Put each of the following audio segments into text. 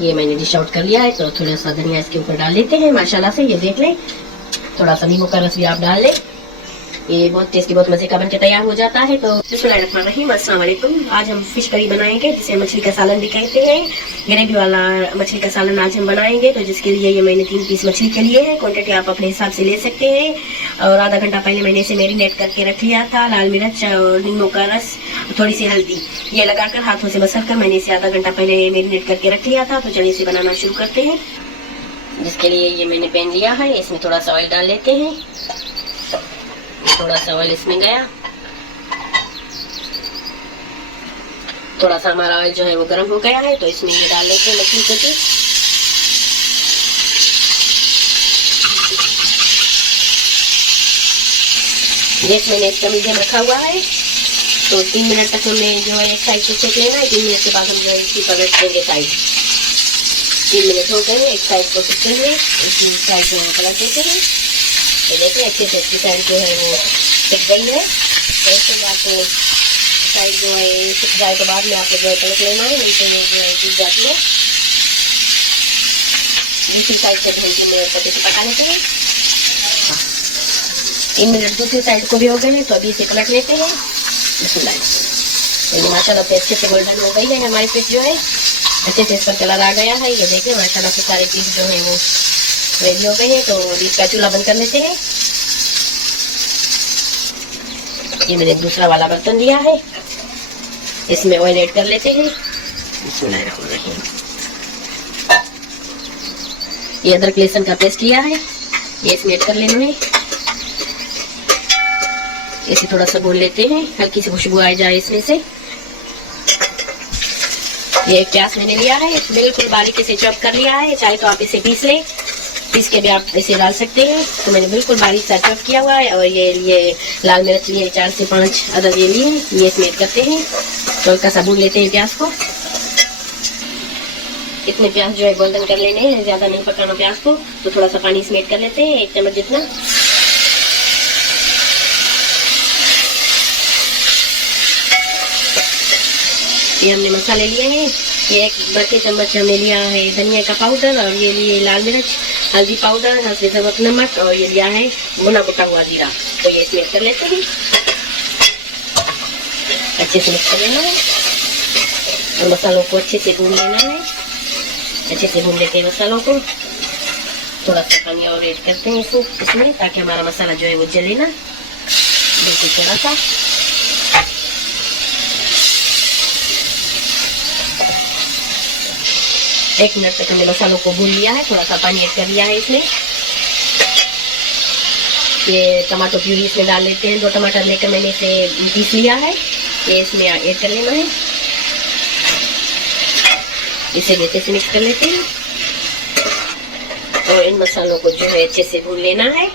ये मैंने dish out कर लिया है, तो थोड़ा सा धनिया इसके ऊपर डाल लेते हैं माशाल्लाह से। ये देख लें, थोड़ा सा नींबू का रस भी आप डाल लें। ये बहुत टेस्टी, बहुत मजे का बनके तैयार हो जाता है। तो बिस्मिल्लाहिर्रहमानिर्रहीम, अस्सलाम वालेकुम। आज हम फिश करी बनाएंगे, जिसे मछली का सालन भी कहते हैं। ग्रेवी वाला मछली का सालन आज हम बनाएंगे। तो जिसके लिए ये मैंने 3 पीस मछली के लिए है। क्वांटिटी आप अपने हिसाब से ले सकते हैं। और आधा घंटा पहले मैंने इसे मैरिनेट करके रख लिया था। लाल मिर्च और नींबू का रस, थोड़ी सी हल्दी, ये लगाकर हाथों से मसल कर मैंने इसे आधा घंटा पहले मैरिनेट करके रख लिया था। तो चलिए इसे बनाना शुरू करते हैं। जिसके लिए ये मैंने पैन लिया है, इसमें थोड़ा सा ऑयल डाल लेते हैं। थोड़ा सा ऑयल इसमें गया, थोड़ा सा हमारा ऑयल जो है वो गर्म हो गया है। तो इसमें ये डाल लेते हैं मछली को। गैस मैंने इसका मीडियम रखा हुआ है। तो 3 मिनट तक हमें जो है एक साइड से सेक लेना है। 3 मिनट के बाद हम जो है इसकी पलट देंगे साइड। 3 मिनट हो गए, एक साइड को सेक लेंगे, इसकी साइड जो है पलट देते हैं। तो देखिए अच्छे से इसकी साइड जो है वो सिक गई है। तो इसके बाद तो साइड जो है सिक जाए तो बाद में आपको जो है पलट लेना है, नहीं तो ये जो है टूट जाती है। दूसरी साइड से हम 3 मिनट तक इसे पका लेते हैं। 3 मिनट दूसरी साइड को भी हो गए हैं। तो अभी इसे पलट लेते हैं। तो ये माशाल्लाह से अच्छे से गोल्डन हो गई है हमारी फिश जो है, अच्छे से इस पर कलर आ गया है। ये देखिए माशाल्लाह से सारे पीस जो है वो रेडी हो गए हैं। तो अभी इसका चूल्हा बंद कर लेते हैं। ये मैंने दूसरा वाला बर्तन लिया है, इसमें ऑयल ऐड कर लेते हैं। ये अदरक लहसुन का पेस्ट लिया है, ये इसमें ऐड कर लेना है। इसे थोड़ा सा भून लेते हैं, हल्की सी खुशबू आ जाए इसमें से। ये एक प्याज मैंने लिया है, बिल्कुल बारीक से चॉप कर लिया है। चाहे तो आप इसे पीस लें, पीस के भी आप इसे डाल सकते हैं। तो मैंने बिल्कुल बारीक सा चॉप किया हुआ है। और ये लाल मिर्च लिए 4 से 5 अदद ये लिए, ये इसमें ऐड करते हैं। तो हल्का सा भून लेते हैं प्याज को। इतने प्याज जो है गोल्डन कर लेने हैं, ज्यादा नहीं पकाना प्याज को। तो थोड़ा सा पानी इसमें ऐड कर लेते हैं, 1 चम्मच जितना। ये हमने मसाले लिए हैं। ये 1 बड़े चम्मच हमने लिया है धनिया का पाउडर, और ये लिए लाल मिर्च, हल्दी पाउडर, हल्दी नमक, नमक, और ये लिया है भुना कुटा हुआ जीरा। तो ये इसमें कर लेते हैं, अच्छे से मिक्स कर लेना है। और मसालों को अच्छे से भून लेना है। अच्छे से भून लेते हैं मसालों को। थोड़ा सा पानी और ऐड करते हैं इसमें, ताकि हमारा मसाला जो है वो जले ना, बिल्कुल थोड़ा सा। एक मिनट तक हमने मसालों को भून लिया है। थोड़ा सा पानी ऐड कर लिया है इसमें। ये टमाटो प्यूरी इसमें डाल लेते हैं। 2 टमाटर लेकर मैंने इसे पीस लिया है, ये इसमें ऐड कर लेना है। इसे अच्छे से मिक्स कर लेते हैं। और इन मसालों को जो है अच्छे से भून लेना है,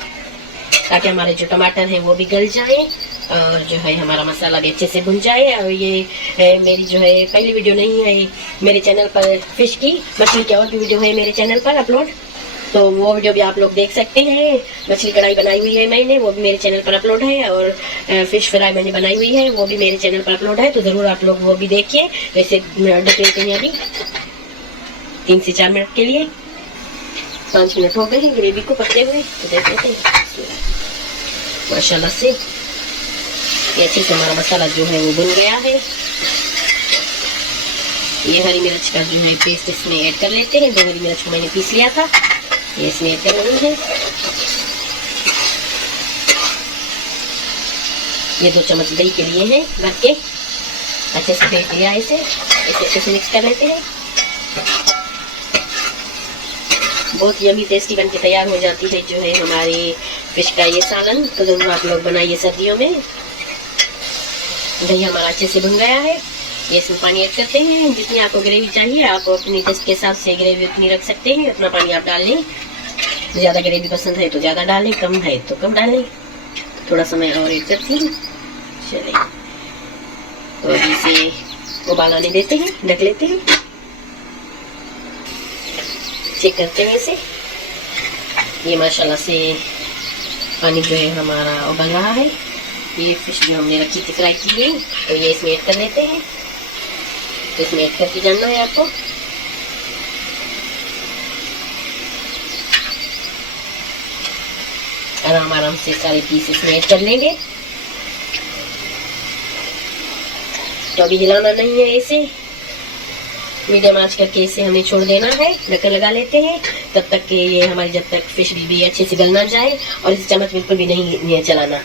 ताकि हमारे जो टमाटर हैं वो भी गल जाए और जो है हमारा मसाला भी अच्छे से भुन जाए। और ये मेरी जो है पहली वीडियो नहीं है मेरे चैनल पर, फिश की, मछली की और भी वीडियो है मेरे चैनल पर अपलोड। तो वो वीडियो भी आप लोग देख सकते हैं। मछली कढ़ाई बनाई हुई है मैंने, वो भी मेरे चैनल पर अपलोड है। और फिश फ्राई मैंने बनाई हुई है, वो भी मेरे चैनल पर अपलोड है। तो जरूर आप लोग वो भी देखिए। वैसे ढक लेते हैं अभी 3 से 4 मिनट के लिए। 5 मिनट हो गए हैं ग्रेवी को पकड़े हुए। तो देख लेते हैं माशाल्लाह से ये अच्छे से हमारा मसाला जो है वो भुन गया है। ये हरी मिर्च का जो है पेस्ट इसमें ऐड कर लेते हैं। 2 हरी मिर्च को मैंने पीस लिया था, ये इसमें ऐड कर रही है। ये 2 चम्मच दही के लिए हैं भर के, अच्छे से फेंट लिया इसे अच्छे से मिक्स कर लेते हैं। बहुत यमी टेस्टी बनके तैयार हो जाती है जो है हमारी फिश का ये सालन। तो जरूर आप लोग बनाइए सर्दियों में। दही हमारा अच्छे से बन गया है। ये इसमें पानी ऐड करते हैं। जितनी आपको ग्रेवी चाहिए आप अपनी टेस्ट के हिसाब से ग्रेवी उतनी रख सकते हैं, उतना पानी आप डाल लें। ज़्यादा ग्रेवी पसंद है तो ज़्यादा डालें, कम है तो कम डालें। थोड़ा सा मैं और ऐड करती हूँ। चलिए तो अभी इसे उबाल आने देते हैं, ढक लेते हैं, चेक करते हैं इसे। ये माशाल्लाह से पानी जो है हमारा उबल रहा है। ये फिश जो हमने रखी थी फ्राई की हुई, तो ये इसमें ऐड कर लेते हैं। तो इसमें ऐड करके जानना है आपको। आराम आराम से सारे पीस इसमें ऐड कर लेंगे। तो अभी हिलाना नहीं है, इसे मीडियम आंच करके इसे हमें छोड़ देना है। ढक्कन लगा लेते हैं तब तक के ये हमारी, जब तक फिश भी अच्छे से गल ना जाए, और इसे चम्मच बिल्कुल भी नहीं चलाना।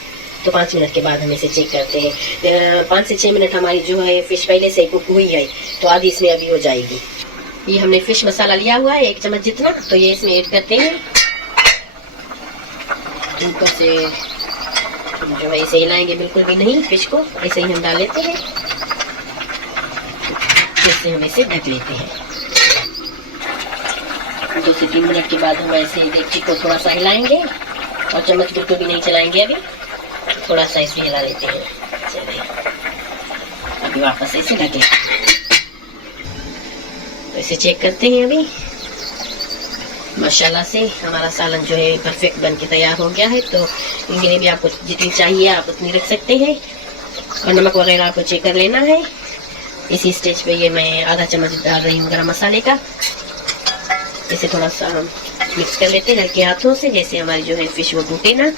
तो 5 मिनट के बाद हम इसे चेक करते हैं। 5 से 6 मिनट हमारी जो है फिश पहले से कुक हुई है, तो आधी इसमें अभी हो जाएगी। ये हमने फिश मसाला लिया हुआ है 1 चम्मच जितना, तो ये इसमें ऐड करते हैं। ऊपर से जो है इसे हिलाएंगे बिल्कुल भी नहीं, फिश को ऐसे ही हम डाल लेते हैं। इससे हम इसे ढक लेते हैं। 2 से 3 मिनट के बाद हम ऐसे डेगची को थोड़ा सा हिलाएंगे, और चम्मच बिल्कुल भी नहीं चलाएंगे। अभी थोड़ा सा इसे हिला लेते हैं। चलिए अभी वापस इसे ढक लेते हैं। तो इसे चेक करते हैं। अभी माशाल्लाह से हमारा सालन जो है परफेक्ट बन के तैयार हो गया है। तो इनके भी आपको जितनी चाहिए आप उतनी रख सकते हैं, और नमक वगैरह आपको चेक कर लेना है। इसी स्टेज पे ये मैं आधा चम्मच डाल रही हूँ गरम मसाले का। इसे थोड़ा सा हम मिक्स कर लेते हैं हल्के हाथों से, जैसे हमारी जो है फिश वो टूटे ना।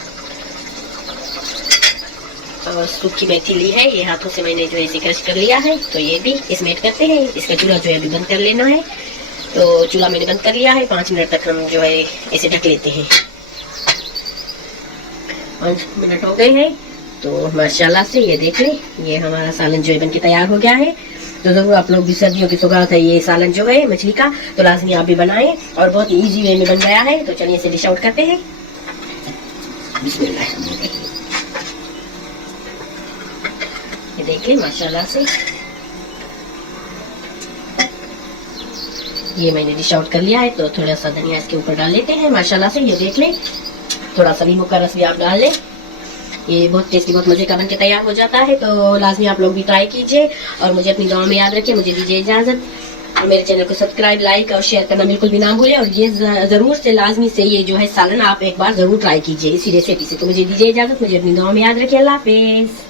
और सूखी मेथी ली है, ये हाथों से मैंने जो है इसे क्रश कर लिया है, तो ये भी इसमें ऐड करते हैं। इसका चूल्हा जो है अभी बंद कर लेना है। तो चूल्हा मैंने बंद कर लिया है। 5 मिनट तक हम जो है इसे ढक लेते हैं। 5 मिनट हो गए हैं। तो माशाल्लाह से ये देख लें, ये हमारा सालन जो है बनके तैयार हो गया है। तो जरूर आप लोग भी सर्दियों की सौगात है ये सालन जो है मछली का, तो लाजमी आप भी बनाएं, और बहुत इजी वे में बन गया है। तो चलिए इसे डिश आउट करते हैं। बिस्मिल्लाह। ये देख लें माशाल्लाह से ये मैंने डिश आउट कर लिया है। तो थोड़ा सा धनिया इसके ऊपर डाल लेते हैं। माशाल्लाह से ये देख लें, थोड़ा सा नींबू का रस भी आप डाल लें। ये बहुत टेस्टी, बहुत मजे का बनके तैयार हो जाता है। तो लाजमी आप लोग भी ट्राई कीजिए, और मुझे अपनी दुआ में याद रखिए। मुझे दीजिए इजाजत, और मेरे चैनल को सब्सक्राइब, लाइक और शेयर करना बिल्कुल भी ना भूलें। और ये जरूर से लाजमी से ये जो है सालन आप एक बार जरूर ट्राई कीजिए इसी रेसिपी से। तो मुझे दीजिए इजाजत, मुझे अपनी दुआ में याद रखिए। अल्लाह हाफिज।